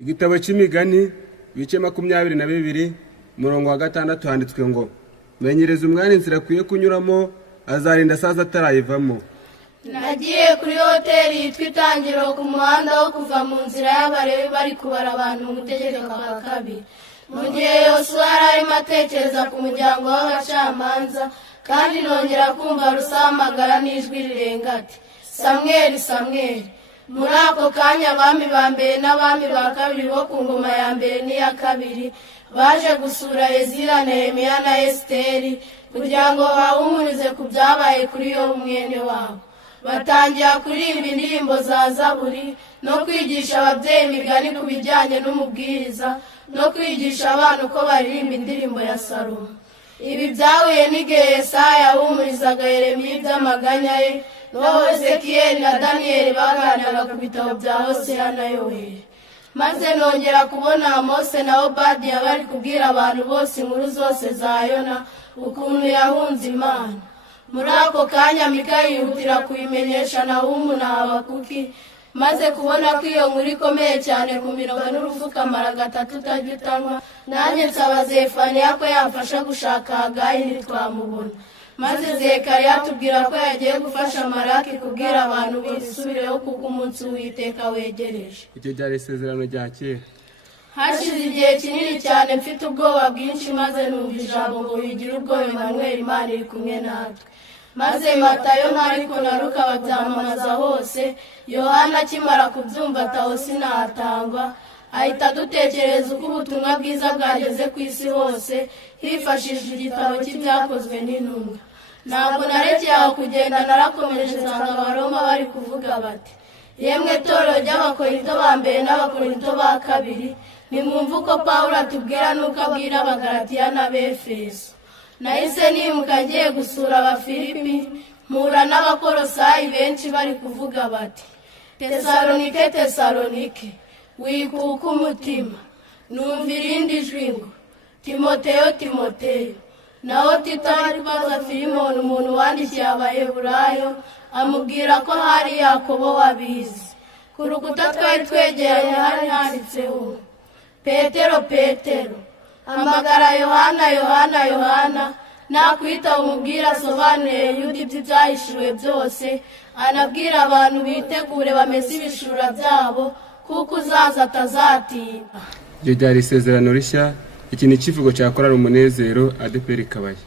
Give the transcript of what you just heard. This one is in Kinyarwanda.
Igitabo cy'imigani ibice 22 umurongo wa 6 handitswe ngo menyereza umwana inzira akwiye kunyuramo azarinda asaza atarayivamo. Nagiye kuri hoteli yitwa Itangiriro ku muhanda wo kuva mu nzira y'Abalewi bari kubara abantu mu Gutegeka kwa kabiri. Mu gihe Yosuwa arimo atekereza ku muryango w'abacamanza, kandi nongera kumva rusamagara n'ijwi rirenga ati Samweli Samweli. Muri ako kanya abami ba mbere n'abami ba kabiri bo ku ngoma ya mbere n'iya kabiri baje gusura Ezira, Nehemiya na Esiteri kugira ngo bahumurize ku byabaye kuri Yobu mwene wabo. Batangira kuririmba indirimbo za Zaburi no kwigisha ababyeyi imigani ku bijyanye n'umubwiriza no kwigisha abana uko baririmba indirimbo ya Salomo. Ibi byahuye n'igihe Yesaya yahumurizaga Yeremiya iby'amaganya ye, n'uwo Ezekiyeli na Daniyeli baganiraga ku bitabo bya Hoseya na Yoweli. Maze nongera kubona Mose na Obadiya bari kubwira abantu bose inkuru zose za Yona ukuntu yahunze Imana. Muri ako kanya Mika yihutira kuyimenyesha Nahumu na Habakuki, maze kubona ko iyo nkuru ikomeye cyane ku mirongo n'urufuka mara gatatu utagitanwa, nanjye nsaba Zefaniya ko yamfasha gushaka Hagayi ntitwamubona. Maze Zekariya atubwira ko yagiye gufasha Maraki kubwira abantu bisubireho kuko umunsi w'Uwiteka wegereje. Icyo ryari isezerano rya kera. Hashize igihe kinini cyane mfite ubwoba bwinshi, maze numva ijambo ngo wigire ubwoba, Emanueli, Imana iri kumwe natwe. Maze Matayo, Mariko na Luka babyamamaza hose. Yohana akimara kubyumva ataho sinahatangwa, ahita adutekereza uko ubutumwa bwiza bwageze ku isi hose hifashishije igitabo cy'ibyakozwe n'intumwa. Ntabwo narekeye aho kugenda, narakomeje nsanga Abaroma bari kuvuga bati yemwe torero ry'Abakorinto ba mbere n'Abakorinto ba kabiri, nimwumve uko Pawulo atubwira n'uko abwira Abagalatiya n'Abefeso. Nahise nimuka ngiye gusura Abafilipi, mpura n'Abakolosayi benshi bari kuvuga bati Tesalonike Tesalonike, wikuka umutima. Numva irindi jwi ngo Timoteyo Timoteyo. Naho Tito ari kubaza Filimoni, umuntu wandikiye Abaheburayo, amubwira ko hari Yakobo wabizi. Ku rukuta twari twegeranye hari handitseho Petero Petero, hamagara Yohana Yohana Yohana, nakwita umubwira asobanure Yuda iby'ibyahishuwe byose, anabwira abantu bitegure bameze ibishura byabo kuko uzaza atazatinda. Iryo ryari isezerano rishya. Iki ni ikivugo cya Korali Umunezero ADEPR Kabaye.